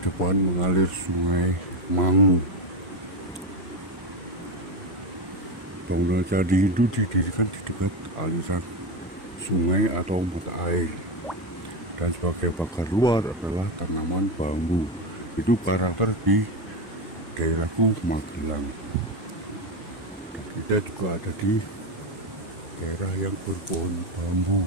depan mengalir Sungai Mangu. Bangunan candi Hindu didirikan di dekat aliran sungai atau mata air, dan sebagai pagar luar adalah tanaman bambu. Itu karakter di daerahku Magelang. Dan kita juga ada di daerah yang berpohon bambu.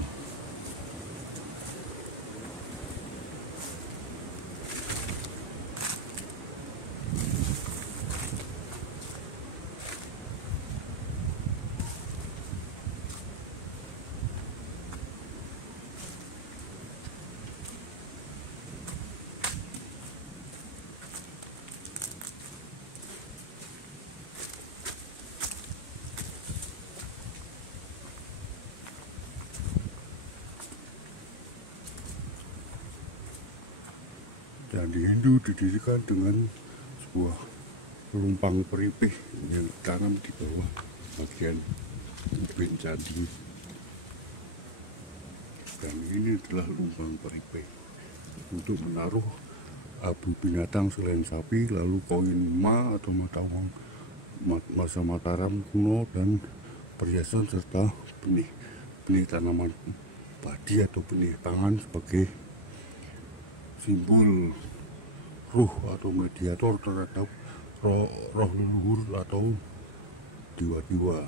Candi Hindu didirikan dengan sebuah lumpang peripih yang ditanam di bawah bagian ubin candi. Dan ini adalah lumpang peripih untuk menaruh abu binatang selain sapi, lalu koin ma atau mata uang masa Mataram kuno, dan perhiasan serta benih tanaman padi atau benih pangan sebagai simbol ruh atau mediator terhadap roh leluhur atau dewa-dewa.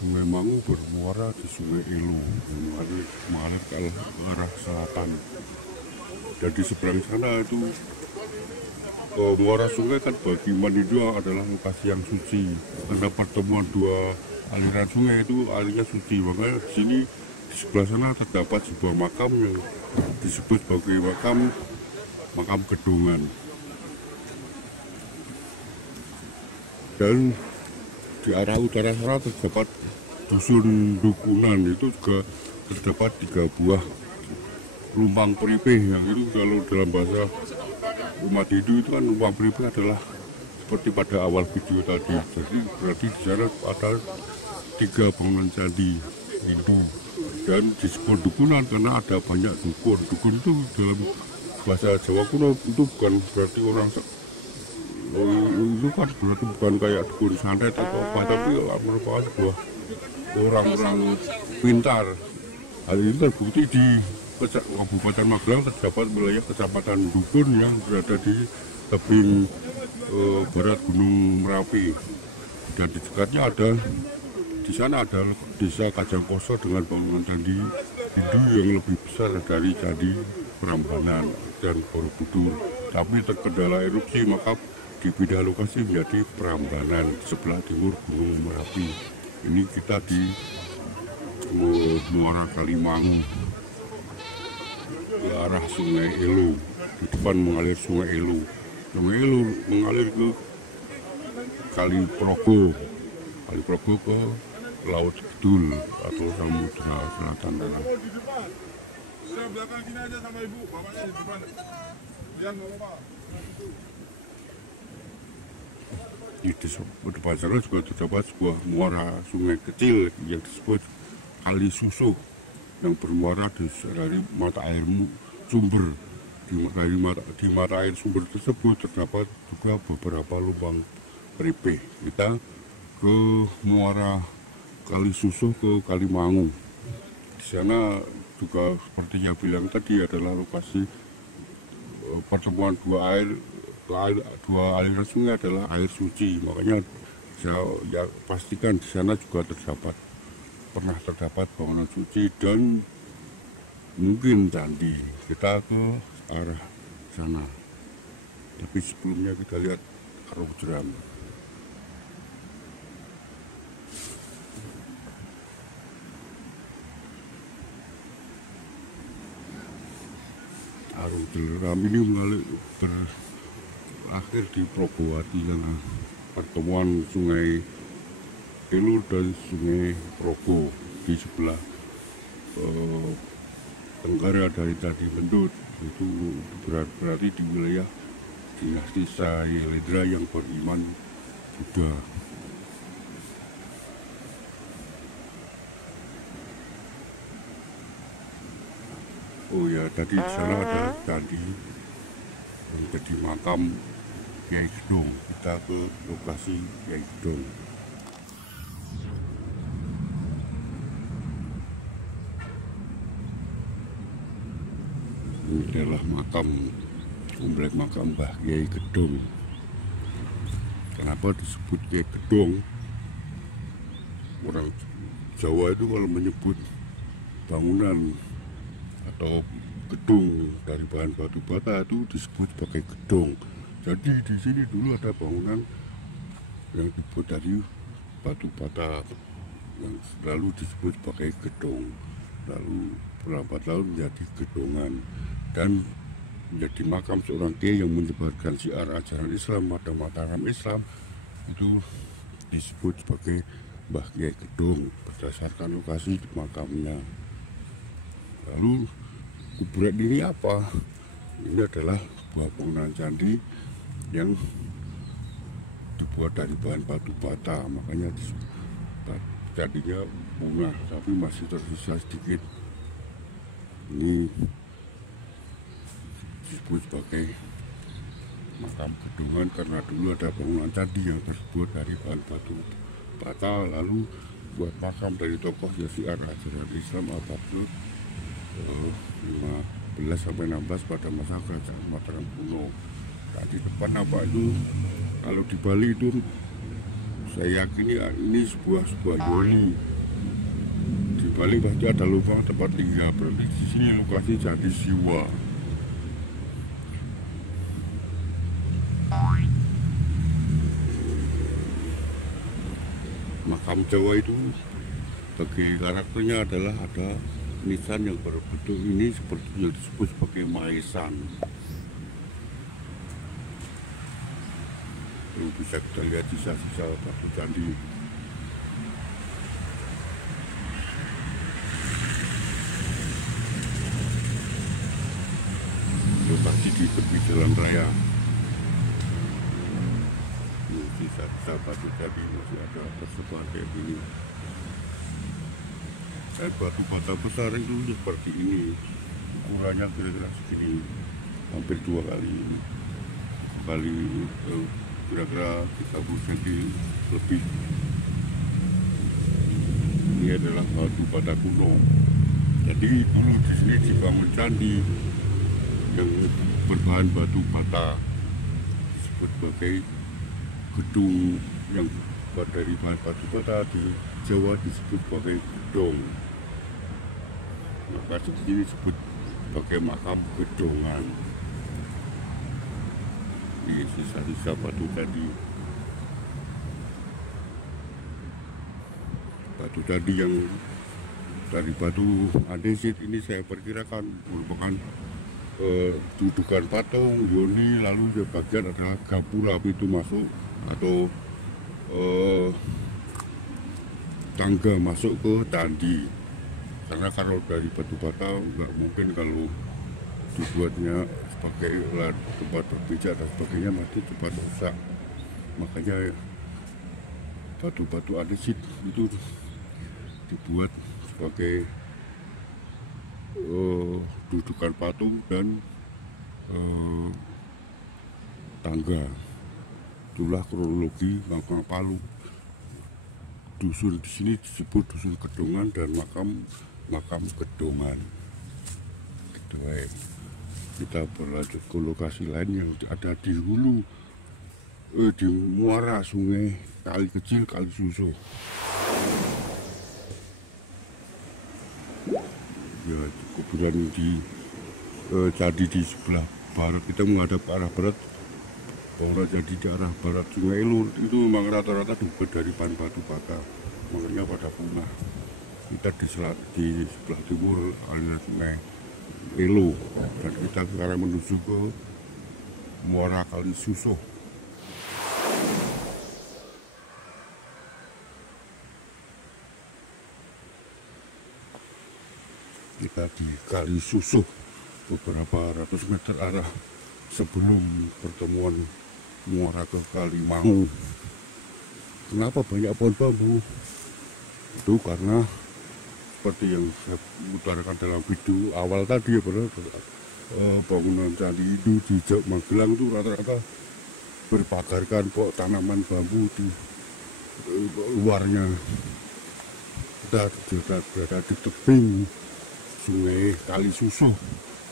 Sungai Mangu bermuara di Sungai Elu yang mengalir ke arah selatan. Dan di seberang sana itu muara sungai kan bagi umat Hindu adalah lokasi yang suci, karena pertemuan dua aliran sungai itu alirnya suci. Makanya di sini di sebelah sana terdapat sebuah makam yang disebut sebagai makam Gedongan. Dan di arah utara sana terdapat dusun Dukunan, itu juga terdapat 3 buah lumpang peripih, yang itu kalau dalam bahasa umat Hindu itu kan lumpang peripih adalah seperti pada awal video tadi. Jadi berarti di sana ada 3 bangunan candi Hindu, dan disebut dukunan karena ada banyak dukun. Dukun itu dalam bahasa Jawa kuno itu bukan berarti orang itu kan berarti bukan kayak dukun santet atau apa, tapi merupakan sebuah orang-orang pintar. Hal ini terbukti di Kabupaten Magelang terdapat wilayah Kecamatan Dukun yang berada di tebing barat Gunung Merapi, dan di dekatnya di sana ada desa Kajangkoso dengan bangunan candi Hindu yang lebih besar dari candi Prambanan dan Borobudur. Tapi terkendala erupsi, maka dipindah lokasi menjadi Prambanan sebelah timur Gunung Merapi. Ini kita di muara Kalimangu ke arah Sungai Elu. Di depan mengalir Sungai Elu. Sungai Elu mengalir ke Kali Progo ke Laut Kidul atau Samudra Selatan. Belakang sini aja sama ibu, bapaknya di depan. Dia nggak apa-apa. Di depan sana juga terdapat sebuah muara sungai kecil yang disebut Kali Susuh, yang bermuara dari mata air sumber. Di mata air sumber tersebut terdapat juga beberapa lubang peripih. Kita ke muara Kali Susuh ke Kalimangu. Di sana juga seperti yang bilang tadi adalah lokasi pertemuan dua aliran sungai adalah air suci. Makanya saya pastikan di sana juga pernah terdapat bangunan suci dan mungkin candi. Kita ke arah sana, tapi sebelumnya kita lihat Arung Jeram. Arung Jeram ini berakhir di Progowati, yang pertemuan Sungai Elu dan Sungai Progo di sebelah tenggara dari Candi Mendut. Itu berarti di wilayah dinasti Sayelendra yang beriman Buddha. Oh ya, tadi di sana ada candi yang jadi makam Kiai Gedong. Kita ke lokasi Kiai Gedong. Ini adalah komplek makam Mbah Kiai Gedong. Kenapa disebut Kiai Gedong? Orang Jawa itu kalau menyebut bangunan atau gedung dari bahan batu bata itu disebut sebagai gedong. Jadi di sini dulu ada bangunan yang dibuat dari batu bata yang selalu disebut sebagai gedong. Lalu berapa tahun menjadi gedongan dan menjadi makam seorang kiai yang menyebarkan syiar ajaran Islam pada mataram Islam, itu disebut sebagai Mbah Kiai Gedong berdasarkan lokasi makamnya. Lalu kuburan ini apa? Ini adalah sebuah bangunan candi yang dibuat dari bahan batu bata, makanya candinya punah, tapi masih tersisa sedikit. Ini disebut sebagai makam gedongan karena dulu ada bangunan candi yang terbuat dari bahan batu bata, lalu buat makam dari tokoh ya syiar ajaran Islam abad 15 sampai 16 pada masa kerajaan Mataram kuno. Nah, di depan apa itu? Kalau di Bali itu saya yakini ini sebuah yoni. Di Bali pasti ada lubang tempat tinggal. Berarti di sini lokasi Candi Siwa. Makam Jawa itu bagi karakternya adalah ada nisan yang berbentuk ini seperti yang disebut sebagai maesan. Ini bisa kita lihat sisa-sisa batu candi. Lokasi di tepi jalan raya. Ini sisa-sisa batu candi masih ada tersebar kayak gini. Batu bata besar itu seperti ini, ukurannya kira-kira segini, hampir 2 kali kira-kira 30 cm lebih. Ini adalah batu bata kuno. Jadi dulu di sini dibangun candi yang berbahan batu bata, disebut sebagai gedung yang buat dari bahan batu bata. Di Jawa disebut sebagai gedong. Maka di sini disebut sebagai makam gedongan. Ini sisa-sisa batu tadi. Batu tadi yang dari batu andesit ini saya perkirakan merupakan dudukan patung yoni, lalu di bagian adalah gapura pintu masuk atau tangga masuk ke candi. Karena kalau dari batu bata nggak mungkin kalau dibuatnya sebagai tempat berpijak dan sebagainya masih tempat rusak. Makanya batu-batu andesit itu dibuat sebagai dudukan patung dan tangga. Itulah kronologi makam Palu. Dusun di sini disebut dusun Gedongan dan makam Gedongan. Gitu, kita berlanjut ke lokasi lain yang ada di hulu, di muara sungai, kali kecil, kali susu. Ya, kuburan di candi di sebelah barat, kita menghadap ke arah barat. Bangunan candi di arah barat Sungai Elu itu memang rata-rata dibuat dari bahan batu bata, makanya pada punah. Kita di sebelah timur aliran Sungai Elu dan kita sekarang menuju ke muara Kali Suso. Kita di Kali Suso, beberapa ratus meter arah sebelum pertemuan muara ke Kalimangu. Kenapa banyak pohon bambu? Itu karena seperti yang saya utarakan dalam video awal tadi ya, bangunan candi Hindu di Magelang itu rata-rata berpagarkan tanaman bambu di luarnya. Kita berada di tebing sungai Kali Susuh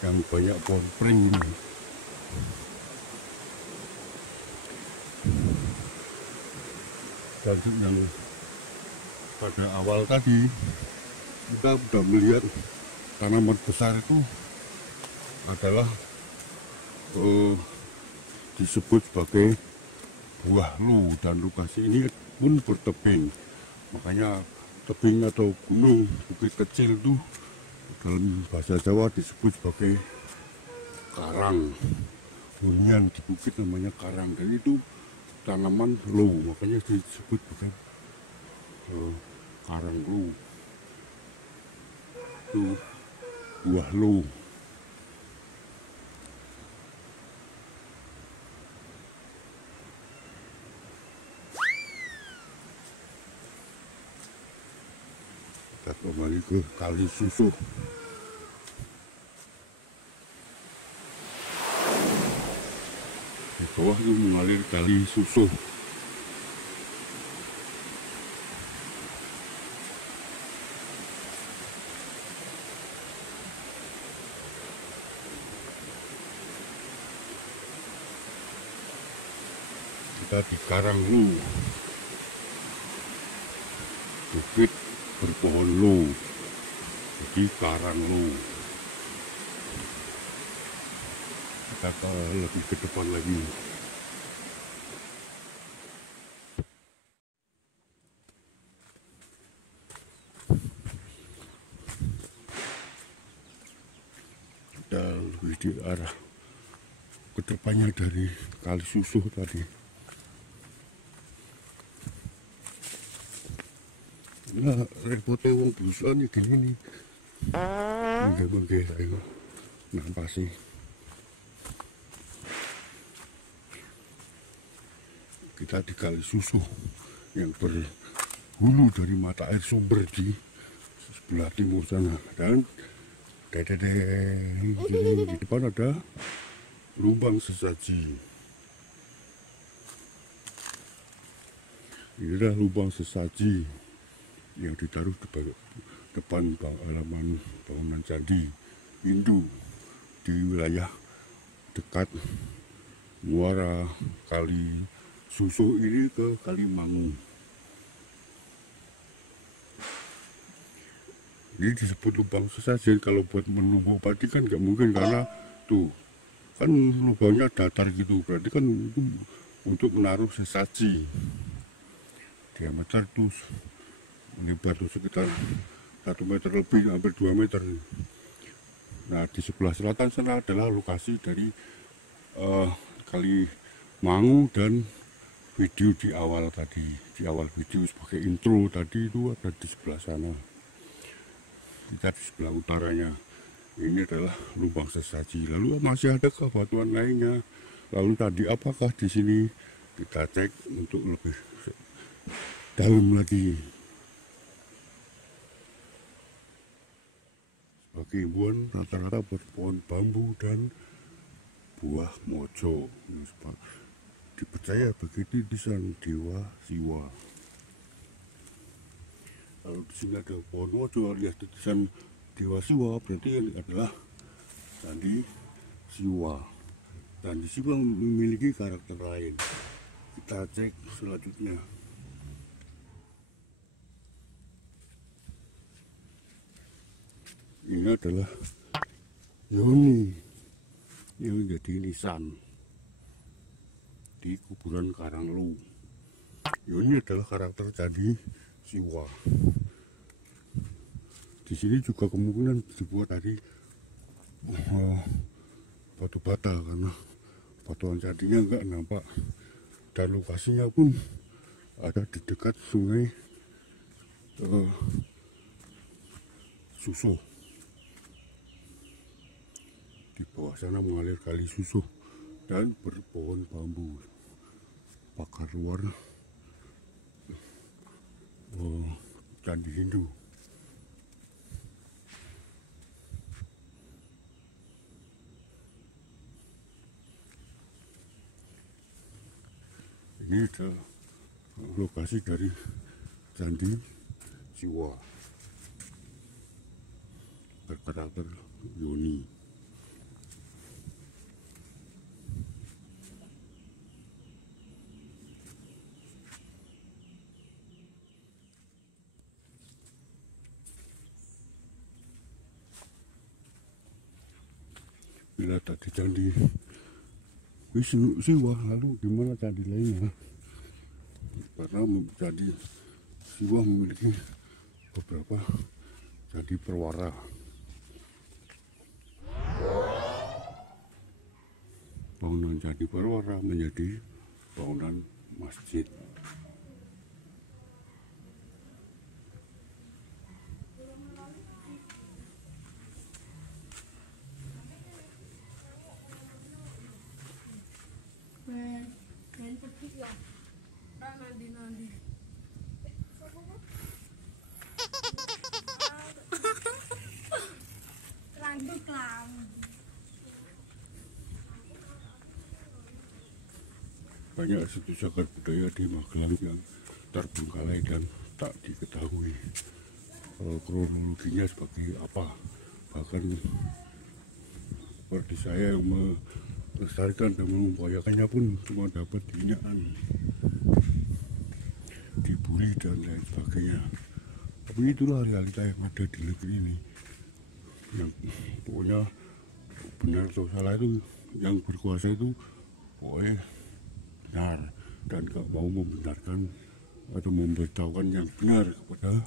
yang banyak pohon pring ini. Dan yang pada awal tadi kita sudah melihat tanaman besar itu adalah disebut sebagai buah lu, dan lokasi ini pun bertebing. Makanya tebing atau gunung bukit kecil itu dalam bahasa Jawa disebut sebagai karang. Hunian di bukit namanya karang, dan itu tanaman lu, makanya disebut sebagai karang lu. Itu buah lu. Kita kembali ke Kali Susuh. Di bawah itu mengalir Kali Susuh. Kita di Karang Lu, bukit berpohon lu, jadi Karang Lu. Kita lebih ke depan lagi. Kita lebih di arah ke depannya dari Kali Susuh tadi. Nah, repotnya wong busan ya gini nih. Mungkin ayo nampasi. Kita di Kali Susuh yang berhulu dari mata air sumber di sebelah timur sana, dan di depan ada lubang sesaji. Ini adalah lubang sesaji yang ditaruh di depan halaman bangunan candi Hindu di wilayah dekat muara Kali Susuh ini ke Kalimangu. Ini disebut lubang sesajen. Kalau buat menumbuk padi kan nggak mungkin, karena tuh kan lubangnya datar gitu, berarti kan itu untuk menaruh sesaji. Diameter tuh lebar tuh sekitar 1 meter lebih, hampir 2 meter. Nah, di sebelah selatan sana adalah lokasi dari Kalimangu, dan video di awal tadi, di awal video sebagai intro tadi itu ada di sebelah sana. Kita di sebelah utaranya. Ini adalah lubang sesaji. Lalu masih ada batuan lainnya. Lalu tadi apakah di sini? Kita cek untuk lebih dalam lagi. Sebagai hiburan, rata-rata berpohon bambu dan buah mojo. Dipercaya begitu desain dewa Siwa. Kalau di sini ada pohon mojo alias desain dewa Siwa, berarti ini adalah candi Siwa. Candi Siwa memiliki karakter lain. Kita cek selanjutnya. Ini adalah Yoni yang menjadi nisan di kuburan Karanglu. Yoni adalah karakter candi Siwa. Di sini juga kemungkinan dibuat dari batu bata, karena batuan candinya enggak nampak, dan lokasinya pun ada di dekat sungai Susuh. Di bawah sana mengalir Kali Susuh dan berpohon bambu. Pagar luar candi Hindu. Ini lokasi dari Candi Siwa berkarakter Yoni. Bila tadi Candi Wisnu Siwa, lalu gimana candi lainnya? Karena Candi Siwa memiliki beberapa candi perwara. Bangunan candi perwara menjadi bangunan masjid. Main petik ya. Nanti. Rambut lah. Banyak situs cagar budaya di Magelang yang terbengkalai dan tak diketahui kronologinya seperti apa. Bahkan seperti saya yang melestarikan dan mengupayakannya pun cuma dapat hinaan, dibully dan lain sebagainya. Tapi itulah realita yang ada di negeri ini. Yang pokoknya benar atau salah itu, yang berkuasa itu pokoknya benar dan gak mau membenarkan atau memberitahukan yang benar kepada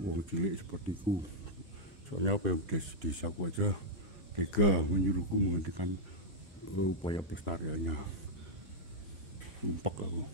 wong cilik sepertiku. Soalnya apa yang desaku aja tega menyuruhku menghentikan upaya pelestariannya. Sumpah aku.